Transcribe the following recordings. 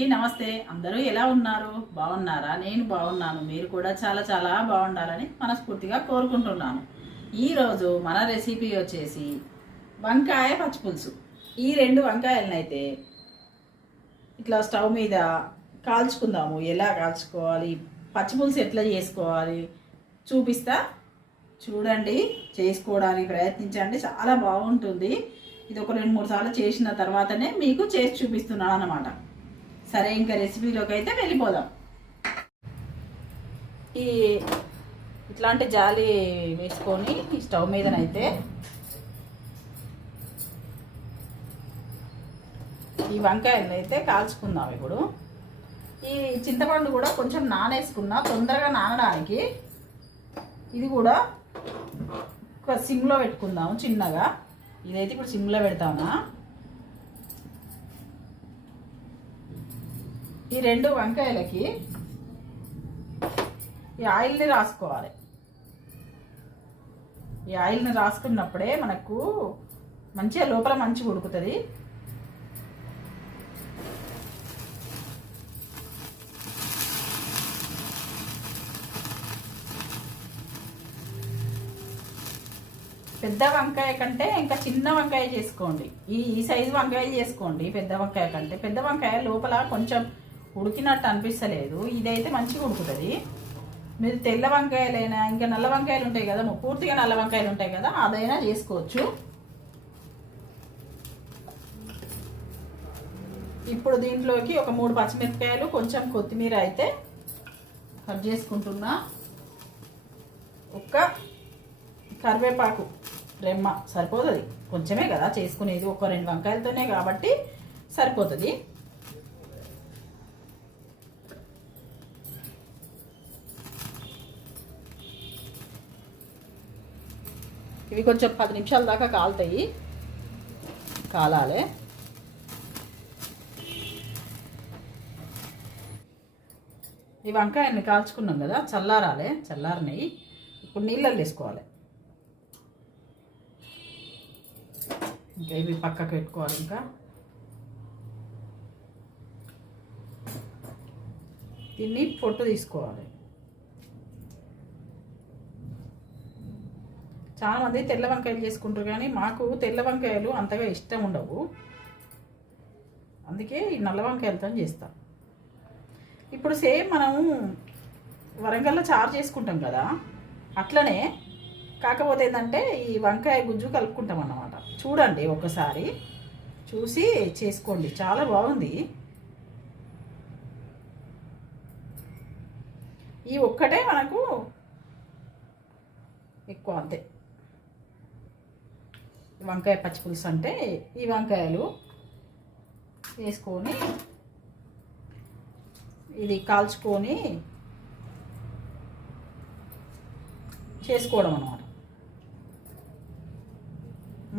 అందరికీ నమస్తే. అందరూ ఎలా ఉన్నారు? బాగున్నారా? నేను బాగున్నాను. మీరు కూడా చాలా చాలా బాగుండాలని మనస్ఫూర్తిగా కోరుకుంటున్నాను. ఈరోజు మన రెసిపీ వచ్చేసి వంకాయ పచ్చిపులుసు. ఈ రెండు వంకాయలను అయితే ఇట్లా స్టవ్ మీద కాల్చుకుందాము. ఎలా కాల్చుకోవాలి? పచ్చిపులుసు ఎట్లా చేసుకోవాలి? చూపిస్తా. చూడండి. చేసుకోవడానికి ప్రయత్నించండి. చాలా బాగుంటుంది. ఇది ఒక రెండు మూడు సార్లు చేసిన తర్వాతనే మీకు చేసి చూపిస్తున్నాను అనమాట సరే ఇంకా రెసిపీలోకి అయితే వెళ్ళిపోదాం. ఈ ఇట్లాంటి జాలి వేసుకొని ఈ స్టవ్ మీదనైతే ఈ వంకాయలు అయితే కాల్చుకుందాం ఇప్పుడు. ఈ చింతపండు కూడా కొంచెం నానేసుకున్నా తొందరగా నానడానికి ఇది కూడా ఒక సిమ్లో పెట్టుకుందాము చిన్నగా. ఇదైతే ఇప్పుడు సిమ్లో పెడతానా? ఈ రెండు వంకాయలకి ఈ ఆయిల్ని రాసుకోవాలి. ఈ ఆయిల్ని రాసుకున్నప్పుడే మనకు మంచిగా లోపల మంచిగా ఉడుకుతుంది. పెద్ద వంకాయ కంటే ఇంకా చిన్న వంకాయ చేసుకోండి. ఈ ఈ సైజు వంకాయ చేసుకోండి పెద్ద వంకాయ కంటే. పెద్ద వంకాయ లోపల కొంచెం ఉడికినట్టు అనిపిస్తలేదు. ఇదైతే మంచిగా ఉడుకుతుంది. మీరు తెల్ల వంకాయలైనా ఇంకా నల్ల వంకాయలు ఉంటాయి కదా పూర్తిగా నల్ల వంకాయలు ఉంటాయి కదా అదైనా చేసుకోవచ్చు. ఇప్పుడు దీంట్లోకి ఒక మూడు పచ్చిమిరపకాయలు కొంచెం కొత్తిమీర అయితే కట్ చేసుకుంటున్నా. ఒక్క కరివేపాకు రెమ్మ సరిపోతుంది. కొంచెమే కదా చేసుకునేది ఒక రెండు వంకాయలతోనే కాబట్టి సరిపోతుంది. ఇవి కొంచెం పది నిమిషాల దాకా కాలుతాయి. కాలాలి. ఈ వంకాయన్ని కాల్చుకున్నాం కదా చల్లారాలే చల్లారినాయి. ఇప్పుడు నీళ్ళల్లో వేసుకోవాలి. ఇంకా ఇవి పక్కకు పెట్టుకోవాలి ఇంకా. దీన్ని పొట్టు తీసుకోవాలి. చాలామంది తెల్ల వంకాయలు చేసుకుంటారు కానీ మాకు తెల్ల వంకాయలు అంతగా ఇష్టం ఉండవు. అందుకే ఈ నల్ల వంకాయలతో చేస్తాం. ఇప్పుడు సేమ్ మనము వరంగల్లో చారు చేసుకుంటాం కదా అట్లనే కాకపోతే ఏంటంటే ఈ వంకాయ గుజ్జు కలుపుకుంటాం అన్నమాట. చూడండి ఒకసారి చూసి చేసుకోండి. చాలా బాగుంది. ఈ ఒక్కటే మనకు ఎక్కువ అంతే. వంకాయ పచ్చిపులుసు అంటే ఈ వంకాయలు వేసుకొని ఇది కాల్చుకొని చేసుకోవడం అనమాట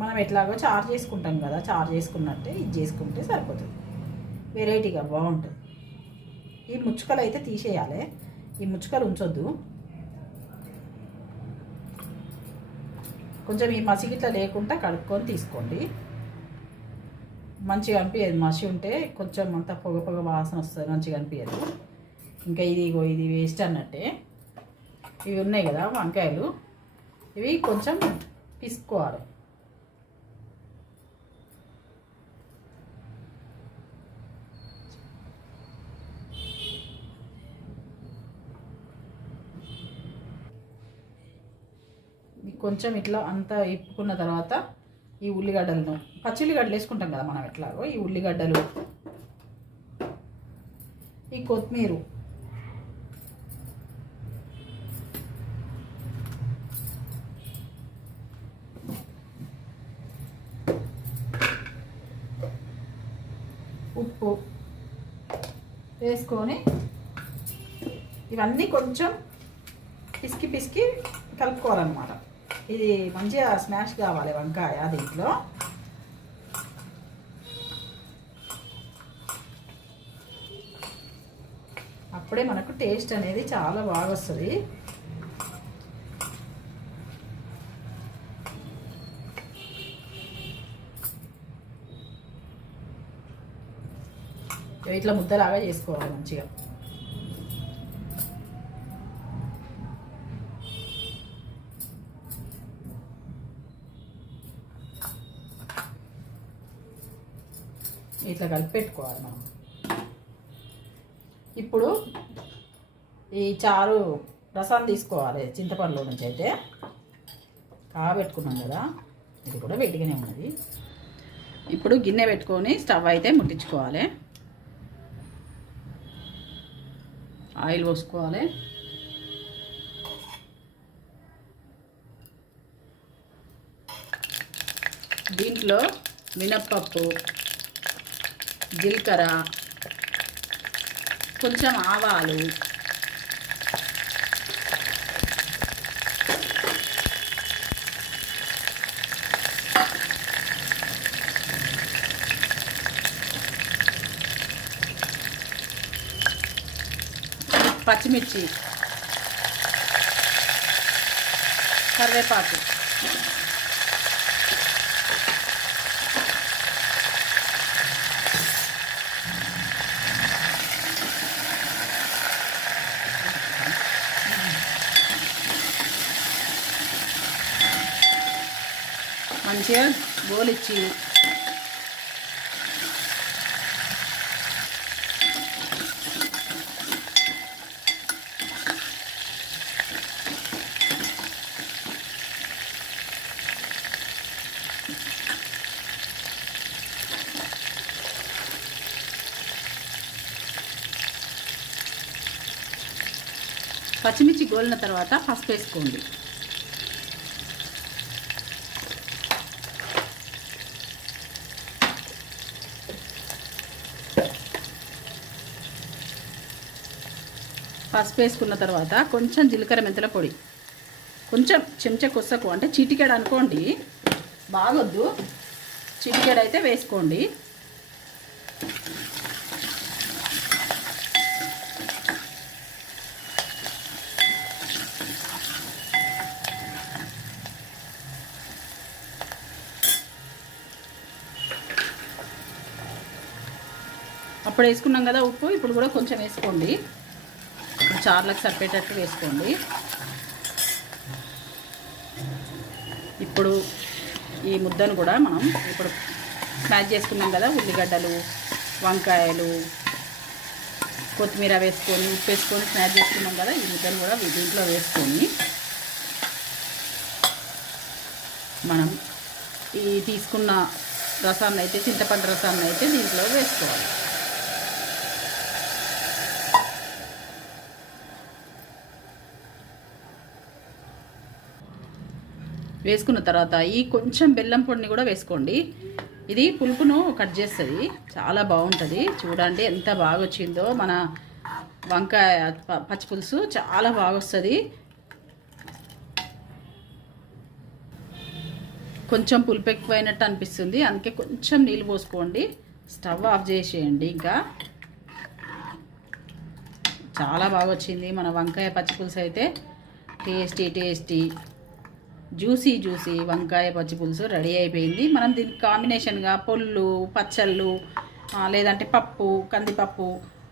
మనం ఎట్లాగో చారు చేసుకుంటాం కదా చారు చేసుకున్నట్టే ఇది చేసుకుంటే సరిపోతుంది. వెరైటీగా బాగుంటుంది. ఈ ముచ్చుకలు అయితే తీసేయాలి. ఈ ముచ్చుకలు ఉంచొద్దు. కొంచెం ఈ మసిగిట్లా లేకుండా కడుక్కొని తీసుకోండి. మంచిగా అనిపించదు మసి ఉంటే కొంచెం అంత పొగ పొగ వాసన వస్తుంది మంచిగా అనిపించదు ఇంకా ఇది ఇది వేస్ట్ అన్నట్టే. ఇవి ఉన్నాయి కదా వంకాయలు. ఇవి కొంచెం పిసుకోవాలి. కొంచెం ఇట్లా అంతా ఇప్పుకున్న తర్వాత ఈ ఉల్లిగడ్డలను పచ్చి ఉల్లిగడ్డలు వేసుకుంటాం కదా మనం ఎట్లాగో ఈ ఉల్లిగడ్డలు. ఈ కొత్తిమీర. ఉప్పు వేసుకొని ఇవన్నీ కొంచెం పిసికి పిసికి కలుపుకోవాలన్నమాట. ఇది మంచిగా స్మాష్ కావాలి వంకాయ దీంట్లో. అప్పుడే మనకు టేస్ట్ అనేది చాలా బాగా వస్తుంది. ఇట్లా ముద్దలాగా చేసుకోవాలి మంచిగా. ఇట్లా కలిపి పెట్టుకోవాలి మనం. ఇప్పుడు ఈ చారు రసం తీసుకోవాలి చింతపండులో నుంచి అయితే. కాబెట్టుకున్నాం కదా ఇది కూడా వెట్టిగానే ఉన్నది. ఇప్పుడు గిన్నె పెట్టుకొని స్టవ్ అయితే ముట్టించుకోవాలి. ఆయిల్ పోసుకోవాలి. దీంట్లో మినప్పప్పు జీలకర్ర కొంచెం ఆవాలు పచ్చిమిర్చి కరివేపాకు. మంచిగా గోలిచ్చి పచ్చిమిర్చి గోలిన తర్వాత పసుపు వేసుకోండి. పసుపు వేసుకున్న తర్వాత కొంచెం జీలకర్ర మెంతుల పొడి. కొంచెం చెంచా కొసకు అంటే చిటికెడు అనుకోండి బాగొద్దు. చిటికెడు అయితే వేసుకోండి. అప్పుడు వేసుకున్నాం కదా ఉప్పు ఇప్పుడు కూడా కొంచెం వేసుకోండి. చార్లకు సరిపేటట్టు వేసుకోండి. ఇప్పుడు ఈ ముద్దను కూడా మనం ఇప్పుడు స్మాష్ చేసుకున్నాం కదా ఉల్లిగడ్డలు వంకాయలు కొత్తిమీర వేసుకొని ఉప్పు వేసుకొని స్మాష్ చేసుకున్నాం కదా ఈ ముద్దను కూడా దీంట్లో వేసుకొని మనం ఈ తీసుకున్న రసాన్ని అయితే చింతపండు రసాన్ని అయితే దీంట్లో వేసుకోవాలి. వేసుకున్న తర్వాత ఈ కొంచెం బెల్లం పొడిని కూడా వేసుకోండి. ఇది పులుపును కట్ చేస్తుంది. చాలా బాగుంటుంది. చూడండి ఎంత బాగా వచ్చిందో మన వంకాయ ప- పచ్చి పులుసు చాలా బాగా వస్తుంది కొంచెం పులుపు ఎక్కువైనట్టు అనిపిస్తుంది. అందుకే కొంచెం నీళ్ళు పోసుకోండి. స్టవ్ ఆఫ్ చేసేయండి ఇంకా. చాలా బాగా వచ్చింది మన వంకాయ పచ్చి పులుసు అయితే టేస్టీ టేస్టీ. జ్యూసీ జ్యూసీ వంకాయ పచ్చి పులుసు రెడీ అయిపోయింది. మనం దీనికి కాంబినేషన్గా పొల్లు పచ్చళ్ళు లేదంటే పప్పు కందిపప్పు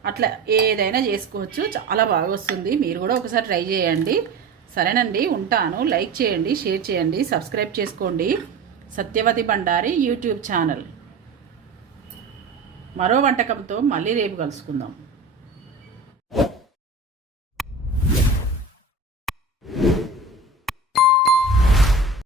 అట్లా ఏదైనా చేసుకోవచ్చు. చాలా బాగా వస్తుంది. మీరు కూడా ఒకసారి ట్రై చేయండి. సరేనండి ఉంటాను. లైక్ చేయండి షేర్ చేయండి సబ్స్క్రైబ్ చేసుకోండి. Satyavathi Bandari YouTube channel. మరో వంటకంతో మళ్ళీ రేపు కలుసుకుందాం.